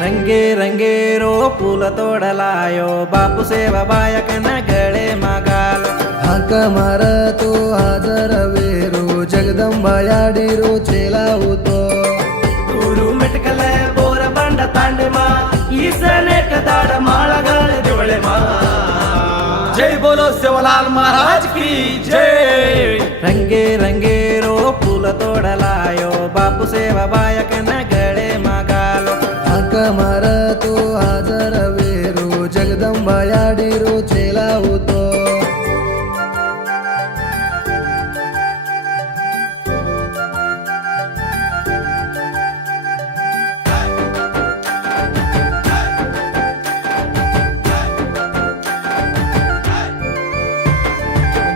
रंगे रंगे row फूल तोडलायो बापू सेवा बायकन गळे मागाल हाक मार तो हाजर वेरो जगदंबा याडीरो चेला होतो गुरु मिटकले बोर बंड तांडे मा ईसने कदाड माळगाळ दिवळे मा जय बोलो सेवालाल महाराज की जय रंगे रंगे रो फूल तोडलायो बापू सेवा बायकन गळे मागाल हाक मार तो हाजर वेरो जगदंबा याडीरो चेला होतो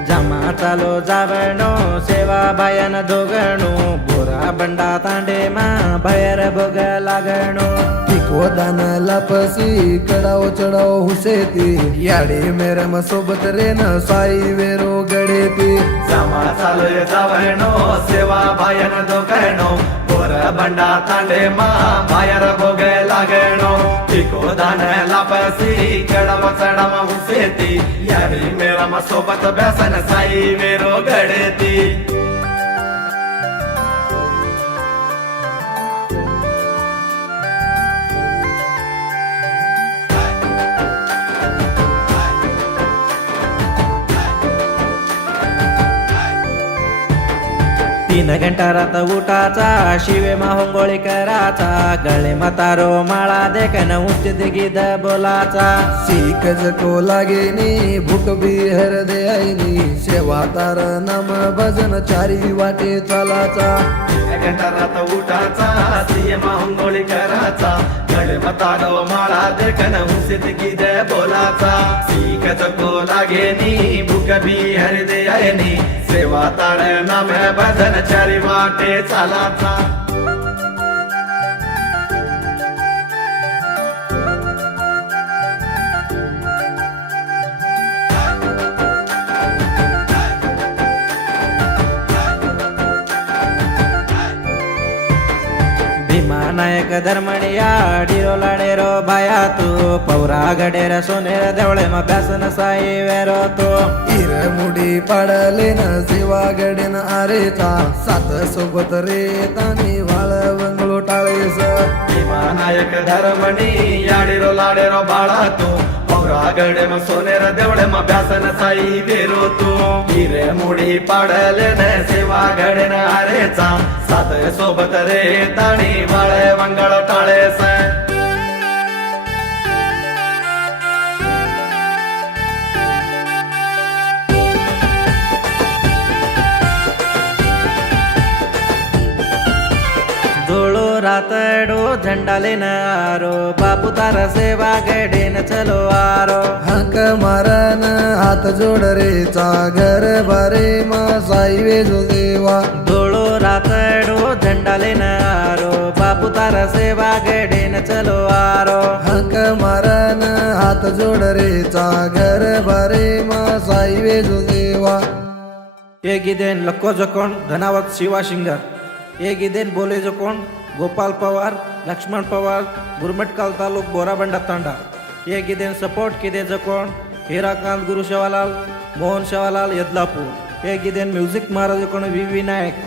जमा चालो जावणो सेवा बायन दोगणो बोरा बंडा तांडे मा भयर भोग लागणो तिको दान लापसी कडाओ चढाओ हुसेती याडे मेरम सोबत रेन साई वेरो गडेती जमा चालो जावणो सेवा बायन दोगणो बोरा बंडा तांडे मा भयर भोग लागणो तिको दान लापसी कडाव चढाव हुसेती यारी मेरा मा सोबत बेसन साई वेरो गडेती तीन घंटा रात उठाचा शिवे माहोंगोळी कराचा गळे मतारो माळा देखन उचित गीत बोलाचा सीख जको लागेनी भूक बी हर दे आईनी सेवा तार नाम भजन चारी वाटे चालाचा घंटा रात उठाचा शिवे माहोंगोळी कराचा गळे मतारो माळा देखन उचित गीत बोलाचा सीख जको लागेनी भूक बी हर दे आईनी सेवा तार नाम भजन चारी वाटे चालाचा भीमा नायक धर्मणिया डिरो लाडेरो बाया तू पौरा गडेर सोनेर देवळे मा ब्यासन साई वेरो तो इर मुडी पाडले न सेवा गडेन आरेचा सात सोबत रे तानी वाळ वंगलो टाळेस भीमा नायक धर्मणी याडिरो लाडेरो बाळा तू पौरा गडे मा सोनेर देवळे मा ब्यासन साई वेरो तू हिरे मुडी पाडले न सेवा गडेन आरेचा सात सोबत रे ताणी वाळे वंगळ टाळेस धोळो रातडो झंडा लेनारो बापू तार सेवा गडेन चलो आरो हाक मारन हात जोड रेचा घर बारे मा साई वेजो देवा धोळो रातडो झंडा लेनारो बापू तार सेवा गडेन चलो आरो हाक मारन हात जोड रेचा घर बारे मा साई वेजो देवा ಏಗಿದೇನ್ ಲಕ್ಕೋ ಜಕೋಣ್ ಧನಾವತ್ ಶಿವ ಶಿಂಗರ್ ಏಗಿದೇನ್ ಬೋಲೆ ಜಕೋಣ್ ಗೋಪಾಲ್ ಪವಾರ್ ಲಕ್ಷ್ಮಣ್ ಪವಾರ್ ಗುರುಮೆಟ್ಕಲ್ ತಾಲೂಕ್ ಬೋರಾಬಂಡ ತಾಂಡ ಏಗಿದೇನ್ ಸಪೋರ್ಟ್ ಕಿದೆ ಜಕೋಣ್ ಹೀರಾಕಾಂತ್ ಗುರು ಶವಲಾಲ್ ಮೋಹನ್ ಶವಲಾಲ್ ಯದ್ಲಾಪುರ್ ಏಗಿದೇನ್ ಮ್ಯೂಸಿಕ್ ಮಾರ ಜಕೋಣ್ ವಿ ವಿ ನಾಯಕ್